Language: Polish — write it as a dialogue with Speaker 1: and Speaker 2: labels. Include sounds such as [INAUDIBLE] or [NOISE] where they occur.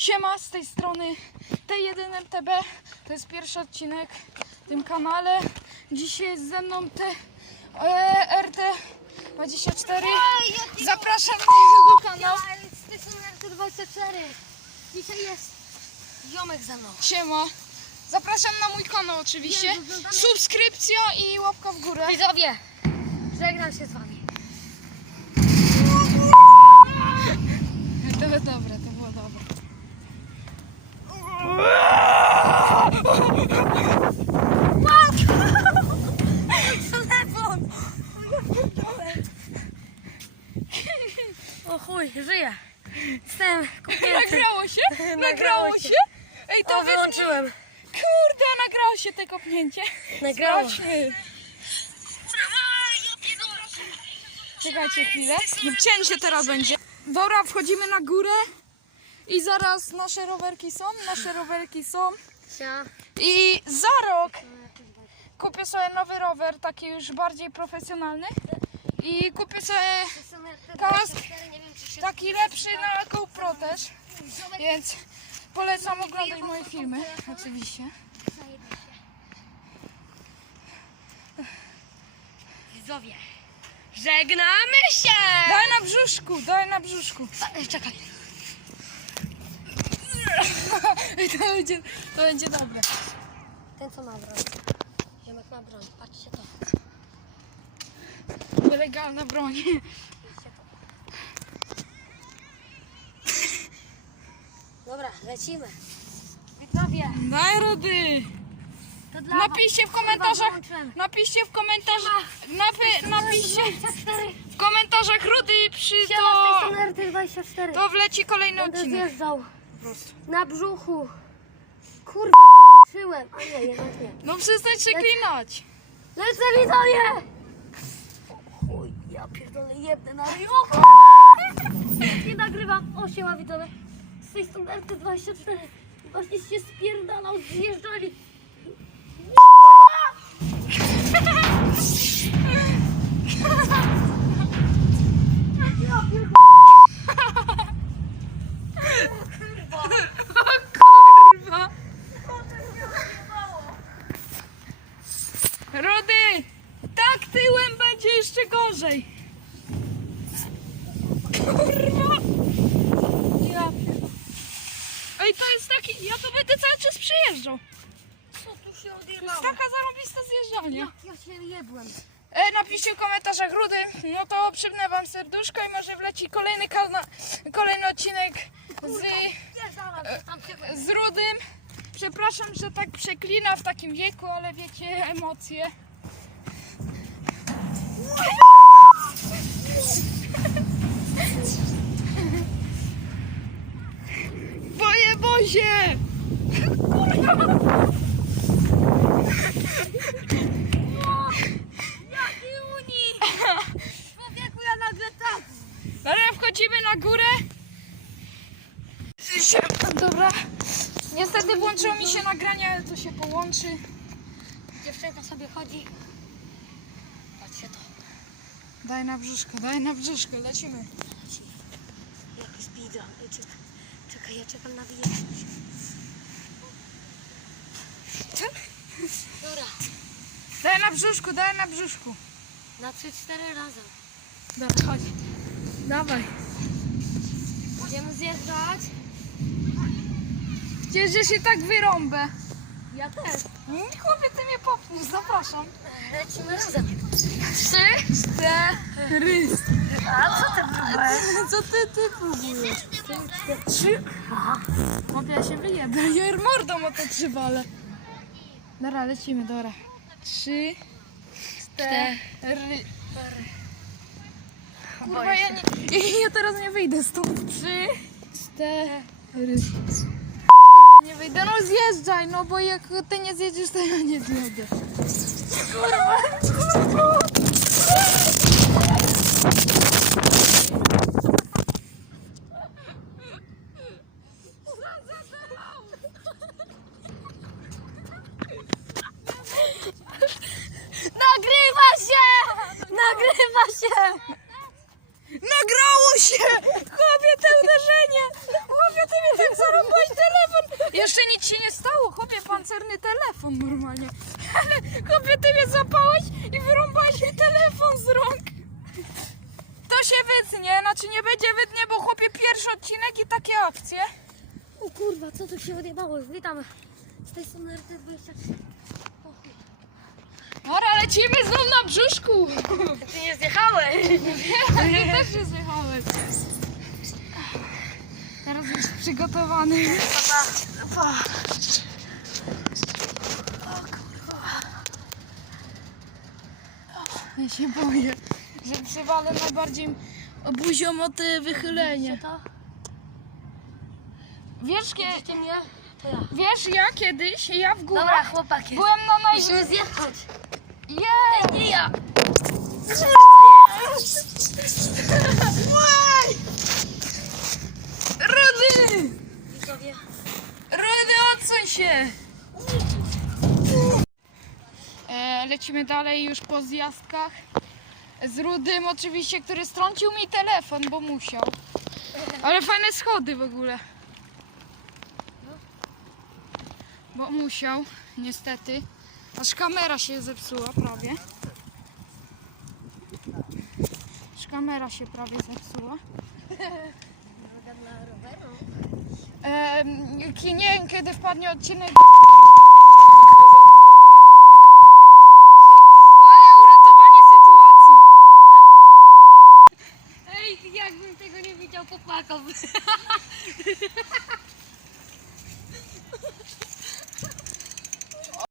Speaker 1: Siema, z tej strony T1MTB. To jest pierwszy odcinek w tym kanale. Dzisiaj jest ze mną T, e, RT24. Zapraszam na jego kanał.
Speaker 2: Ja z Tesonarty 24. Dzisiaj jest ziomek za mną.
Speaker 1: Siema. Zapraszam na mój kanał oczywiście. Subskrypcja i łapka w górę.
Speaker 2: Widzowie, żegnam się z wami.
Speaker 1: To było dobre, to było dobre.
Speaker 2: Telefon! O chuj, żyję. Jestem kupięty.
Speaker 1: Nagrało się? [LAUGHS] Nagrało się? Ej, to
Speaker 2: O,
Speaker 1: wy...
Speaker 2: wyłączyłem.
Speaker 1: Kurde, nagrało się to kopnięcie.
Speaker 2: Nagrało.
Speaker 1: Strasznie. Czekajcie chwilę. Cięcie teraz będzie. Dobra, wchodzimy na górę. I zaraz nasze rowerki są, nasze rowerki są. I za rok kupię sobie nowy rower, taki już bardziej profesjonalny. I kupię sobie Kask. Taki lepszy na GoPro też. Więc polecam oglądać moje filmy, oczywiście.
Speaker 2: Widzowie, żegnamy się!
Speaker 1: Daj na brzuszku, daj na brzuszku.
Speaker 2: Ej, Czekaj. [LAUGHS]
Speaker 1: To będzie, to będzie dobre.
Speaker 2: Ten co ma broń. Ziomek ma broń, patrzcie to.
Speaker 1: Legalna broń.
Speaker 2: Patrzcie to. Dobra, lecimy. Widzowie,
Speaker 1: Daj rody.
Speaker 2: to dla
Speaker 1: Napiszcie w komentarzach,
Speaker 2: wyłączyłem.
Speaker 1: napiszcie w komentarzach, napy, napiszcie
Speaker 2: 24.
Speaker 1: w komentarzach rudy przy
Speaker 2: Siema,
Speaker 1: to,
Speaker 2: z tej strony RT24.
Speaker 1: to wleci kolejny
Speaker 2: Będę
Speaker 1: odcinek.
Speaker 2: zjeżdżał
Speaker 1: Po prostu.
Speaker 2: na brzuchu. Kurwa, wyłączyłem. A nie, jednak nie.
Speaker 1: No przestań przeklinać.
Speaker 2: Lecę widzowie! Chuj, ja pierdolę jebnę na ryj. O chuj! Nie nagrywam. O siema widzowie. Z tej strony RT24. Właśnie się spierdalał, zjeżdżali. Ja pierdolę.
Speaker 1: Kurwa. Rudy, tak tyłem będzie jeszcze gorzej. Kurwa. [LAUGHS] Ja pierdolę. Ej, to jest taki, ja to będę cały czas przejeżdżał.
Speaker 2: Co tu się
Speaker 1: To jest
Speaker 2: odjebało?
Speaker 1: taka zarobista zjeżdżalnia.
Speaker 2: Jak ja się jebłem.
Speaker 1: E, napiszcie w komentarzach Rudy, no to przypnę wam serduszko i może wleci kolejny, kana- kolejny odcinik z,
Speaker 2: Nie zaraz, tam się
Speaker 1: z Rudym. Przepraszam, że tak przeklina w takim wieku, ale wiecie, emocje. Boję Bozie!
Speaker 2: Jaki uni! Człowieku, ja nagle tak.
Speaker 1: Dobra, wchodzimy na górę. Dobra. Niestety włączyło mi się nagranie, ale to się połączy.
Speaker 2: Dziewczynka sobie chodzi. Patrzcie to.
Speaker 1: Daj na brzuszko, daj na brzuszko, lecimy.
Speaker 2: Jaki speedrun. Czekaj, czekaj, ja czekam na wyjaśnić. Dobra,
Speaker 1: Daj na brzuszku, daj na brzuszku.
Speaker 2: na 3-4 razem.
Speaker 1: Dobra, chodź. Dawaj.
Speaker 2: Będziemy zjeżdżać.
Speaker 1: Gdzieś, że się tak wyrąbę.
Speaker 2: Ja też.
Speaker 1: Chłopie, ty mnie popniesz, zapraszam.
Speaker 2: Lecimy razem.
Speaker 1: Trzy, cztery.
Speaker 2: A co ty próbujesz?
Speaker 1: Co ty, ty próbujesz? Trzy. Chłopie, ja się wyjedę. Ja mordą o to przywalę. Dobra, lecimy, dobra. Trzy, cztery. Kurwa, ja, nie, ja teraz nie wyjdę stąd. Trzy, cztery. Wyjdę, no zjeżdżaj, no bo jak ty nie zjedziesz, to ja nie zjedę.
Speaker 2: Nagrywa się! Nagrywa się!
Speaker 1: Nagrało się! Chłopie, te uderzenie! Chłopie, ty mnie tak zarąbałeś! się nie stało, chłopie, pancerny telefon normalnie. Ale chłopie, ty mnie zapałeś i wyrąbałeś mi telefon z rąk. To się wytnie, znaczy nie będzie wytnie, bo chłopie pierwszy odcinek i takie akcje.
Speaker 2: O kurwa, co tu się odjebało? Witamy. Z tej strony RT23.
Speaker 1: Lecimy znów na brzuszku.
Speaker 2: Ty nie zjechałeś!
Speaker 1: Ja [LAUGHS] też się zjechałem. Teraz jest przygotowany. Ja się boję, że przywalę najbardziej buzią o te wychylenie.
Speaker 2: To?
Speaker 1: Wiesz, kie,
Speaker 2: Widzicie mnie? To ja.
Speaker 1: wiesz ja kiedyś, ja w górę
Speaker 2: Dobra, chłopaki.
Speaker 1: byłem na naj...
Speaker 2: Musimy zjechać.
Speaker 1: Yeah!
Speaker 2: Nie ja.
Speaker 1: Rudy!
Speaker 2: Widzowie.
Speaker 1: Rudy, odsuń się! E, lecimy dalej już po zjazdkach. Z Rudym oczywiście, który strącił mi telefon, bo musiał. Ale fajne schody w ogóle. Bo musiał, niestety. Aż kamera się zepsuła prawie. Aż kamera się prawie zepsuła.
Speaker 2: Droga dla roweru.
Speaker 1: Nie wiem kiedy wpadnie odcinek